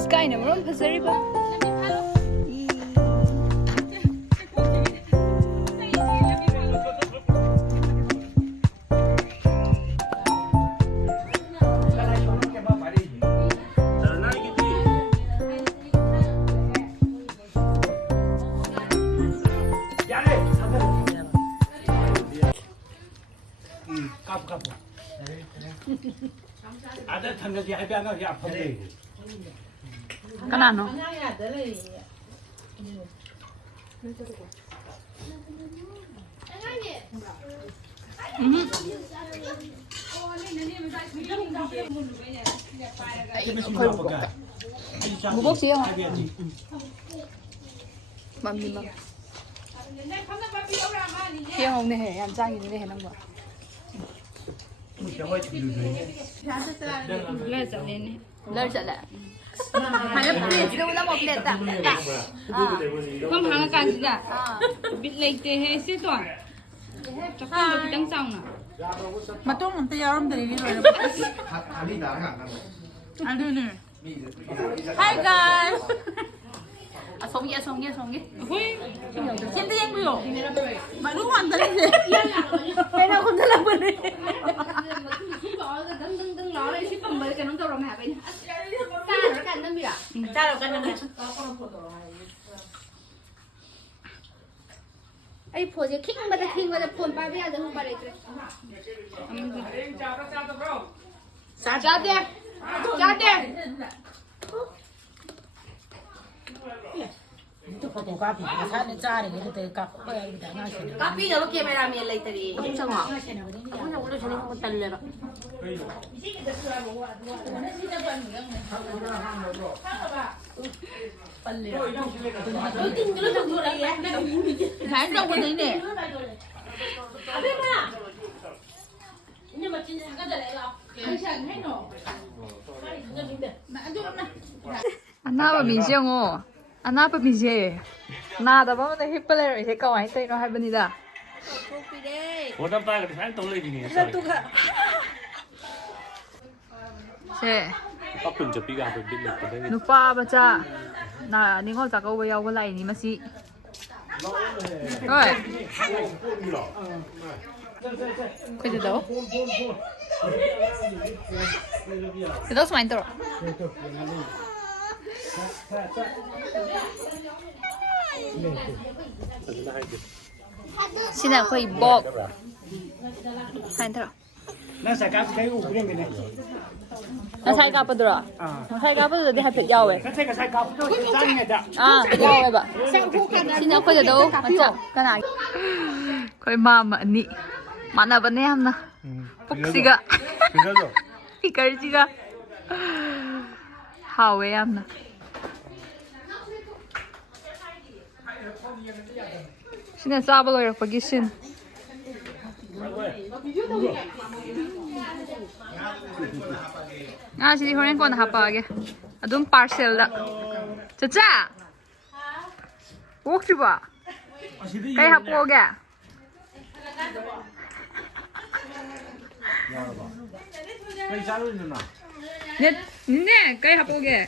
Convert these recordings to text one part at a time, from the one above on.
스카이는 물론 파서리바. 아들 탄력이 해변가 그냥 아파요. 까나노. 무복지요. 맘미맘. Kia không này làm sao gì này không vậy? Lên trở lại. Hai lớp tiền đâu là một lệ tạ. Không hàng cái gì cả. Bị lệch thì hay xí toàn. Chắc không được đăng xong à? Mà tôi muốn tiêu làm gì rồi? Anh đưa nè. Hi guys. Sống nhé. Xin tiếng biểu. Mà lúc hoàn thành gì? Cái nào không thể làm được đi. Đừng nói đây ship bằng mấy cái nó tao làm hả bên. Ta nó cắn nó bị à? Ta đâu cần này. Ai phô gì khinh mà ta khinh mà ta phôn ba bây giờ không ba đấy. Cha đi. Tôi có tổ copy, sao nên cha để cái từ copy cái cái ngay trên. Copy nó kia mày làm gì lấy tadi? Không hả? Không có cái này không tậnเลยrồi. Tôi tin cái lúc tôi đây Thái đâu có đấy nè. Nhưng mà chính cái này là anh chẳng hết nổ. Anapa 미지영어. Anapa 미지. 나다 보면 힙플레를 이제 까와 있다 이거 할머니다. 보다 빨리 살 돌리니. 제 깎은 저 비가 한번 빌렸거든. 누빠 바자. 나 니가 자고 왜 오고 라이니 마시. oi. Coisa do. Cái đó mày tao. Xin là khơi bọc. Hai thằng. 나 사가 cái 우그린 거네. 나 살까 보더라. 살까 보더라. 내 할배 야외. 그때가 사가 또 짱이다. 아, 야외 봐. Xin là khơi đâu? 맞죠? cái này. Khơi mama ni. Mana ba niya na? Puksiga. 그래서 Ikarjiga. Hawe amna. Şimdi sabah olarak bakışın. 아, 지금 그런 건 하빠게. 아둔 parcel da. 짜짜. 혹시 봐. cái học cô kìa. cái giá luôn nữa. nè, cái học cô kìa.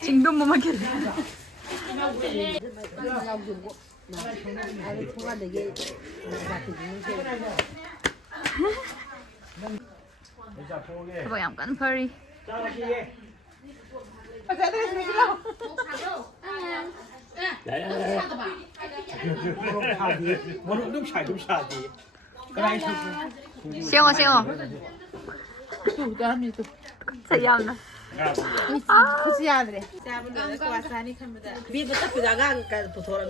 Chingdum mo magil. Bộ ẩm cắn furry. Siêu siêu. Sao yam na?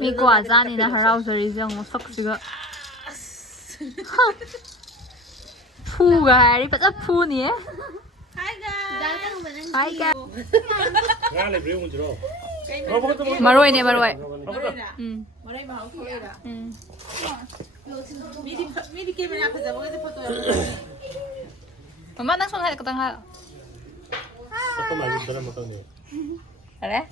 Mi quả ra này là harau rồi riêng một sắc sữa. Phu gà đi bắt phu nè. Hi guys. Maroi nè maroi. Mama đang xuống hay cái tầng hai. 잠깐만 이거 드라마 꺼내. 그래?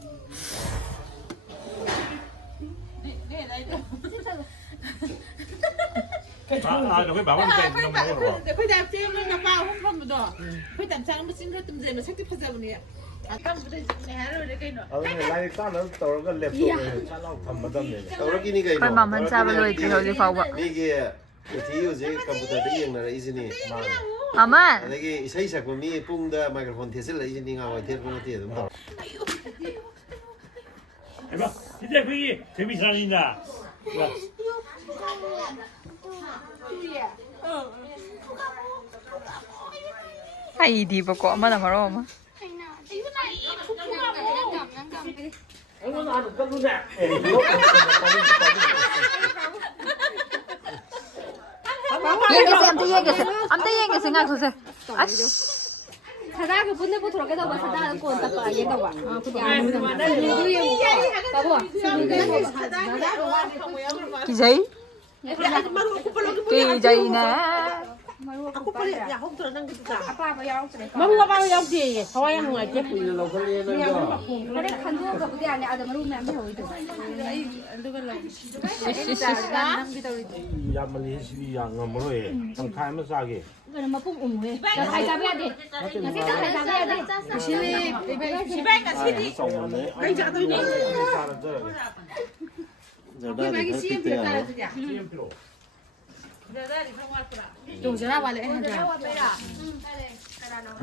그 마음을 때 너무 먹어. 그 다음 찜은 나 봐, 홍보도. 그 다음 장은 무슨 거 좀 되면 색깔 파자분이. 아까부터 내 하루 이렇게 넣어. 라이 따는 떨어가 랩도 살라고 감바담네. 떨어기니까 ค่อยมามันซาไปเลยที่เขาจะเฝ้าบ่ 이게 디오제 컴퓨터도 이용나라 이즈니 อามัน 이게 이사이 작품이 뿡다 마이크로폰 테슬라 이즈니가 와 테르폰 테도 뭐 해봐. 이제 그게 재미살인다. ให้ดีประกอบมาแต่มาร้องมา 이거 나도 끝내. เย่งกันสิอัมเตเย่งกันสิงานเขาสิอ่ะ 사다가 분내고 들어가다 봐. 사다가 꼰 따빠 얘가 와. 아, 그냥 가보. กี่ใจกี่ใจนะ 아고 빨리 야, 홍 들어난 거 주자. 아빠 봐 야, 그래. 마무가 봐 여기. 더워야 하는 거야. 제프. 그래 간도가 그게 아니야. 아들 마루 면 해요. 이거. 야말리 시비 양어머로 해. 좀 가면 싸게. 그럼 뭐 뽕 오해. 야, 잘 잡아야 돼. 야, 진짜 잘 잡아야 돼. 집에가 시디. 아이 자도 이제 사람 저러게. 여기 CMP로 따라주자. CMP로. 좀 전화 와래 해.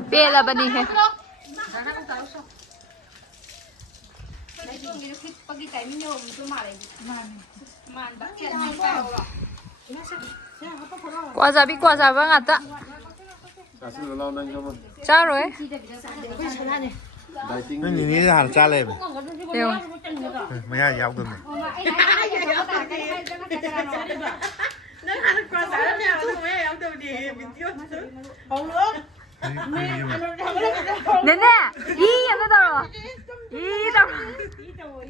เปลี่ยนแล้วบัดนี้เฮ้ กว่าจะบีกว่าจะบ้างอ่ะจ๊ะ 가슬로 나오는 거면 จ้าเลย 라이팅นี่หาจ้าเลย เดี๋ยว ไม่ยาวกันเลย 너 하는 거 잘하냐? 왜 양도 니 미디어 얼른 เน่เน่อียังไม่ตลอดอีตลอด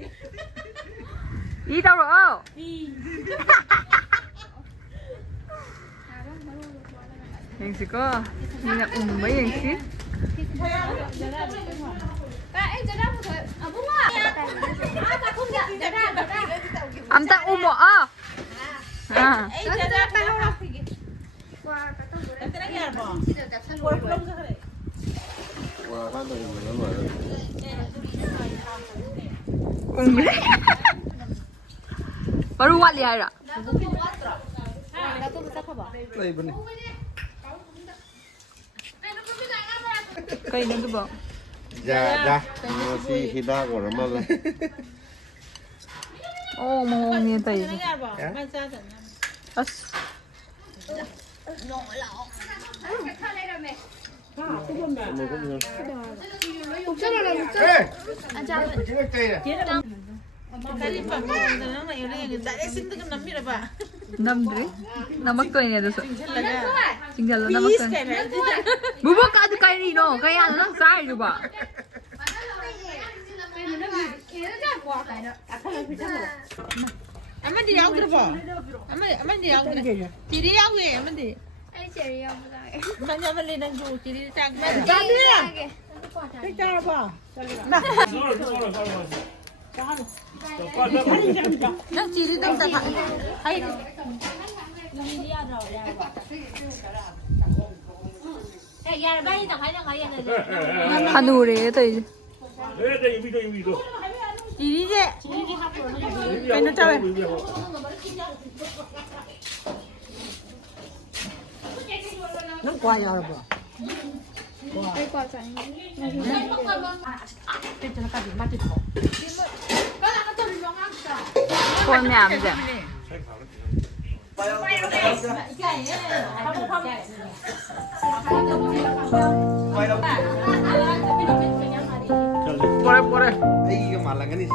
อีตลอดยังสิก็มีแบบไม่ยังสิอัมตะอุ้มบ่อ่ะ와 간다 이거 너무 baru wat lihat tak? 이번에 Kau ini tu bang. 자 masih hidak orang malah Oh, mau ni tadi. As. Namdre, namak tu ini ada so. Tinggal lo namak tu. Bubuk kadu kaya ni no, kaya ano lang say juga. Aman dia yang berapa? Aman dia yang berapa? Ciri yang ke? Aman dia. Mana aman dia nak jual ciri tak? Jadi lah. Kita apa? Nak ciri tak tak. Hai. Hanure tadi. 여기도. Ciri je. Kena cawe. Nang kuah ya apa? Kau ni apa je? boleh. 이게 말랑하니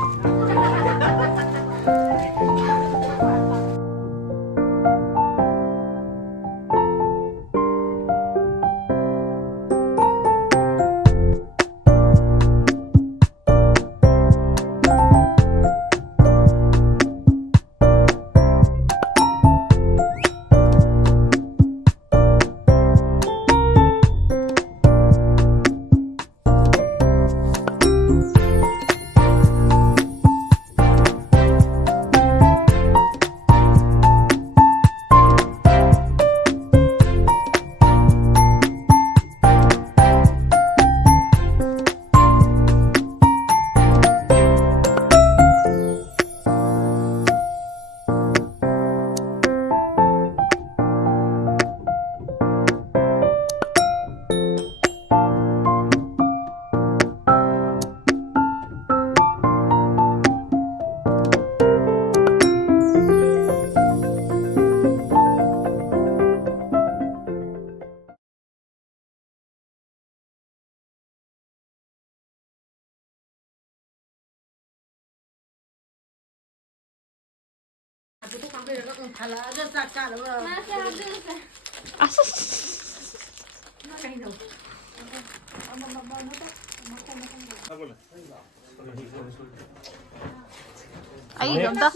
아이 좀다.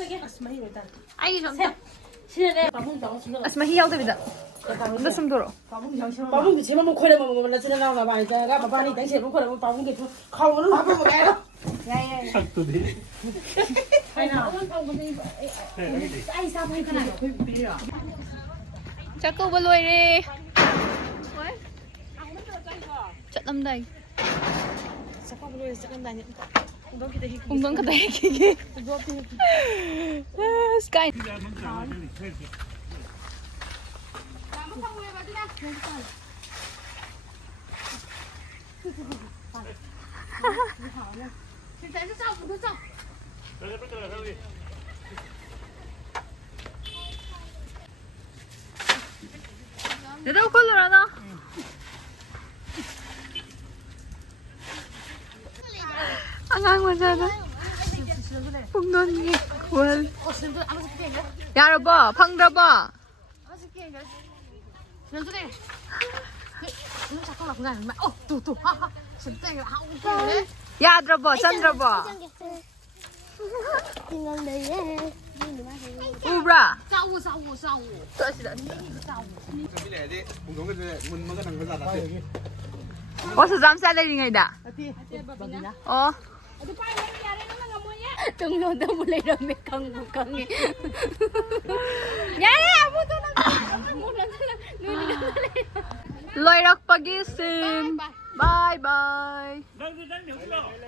아이 좀다. 아스마히 야우다비다. 너 좀 들어. 바봉도 제만 먹고 그래 먹으면 나 지나 나오나 봐. 내가 바바니 당신 먹고 그래 바봉게 좀 가오는 거 먹어 가요. 야야. 싹두디. chakouba lôi đi. Chặt lâm đây. Không đúng cái đấy kìa. Sky. Để đâu có rồi đó. Ang 맞아요. 뽕돈이 월. 야러봐, 팡다봐. 야, 들어봐, 전 들어봐. 우브라. 싸우. cái này đi cũng có cái mình mới có thằng cái giặt đấy 어서 잠살래리 ngaida. 어. 등록도 몰래 메캉 북강에. 야래 아무도 몰라. Loirak pagising. Bye bye.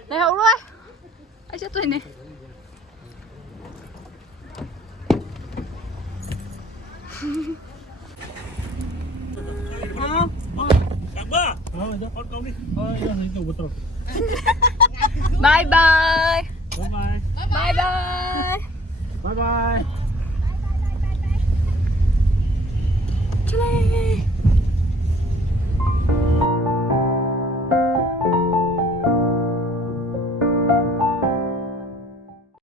Này hậu rồi. Ai chết tôi nè. Bye bye. Bye bye. Bye bye. Chatle.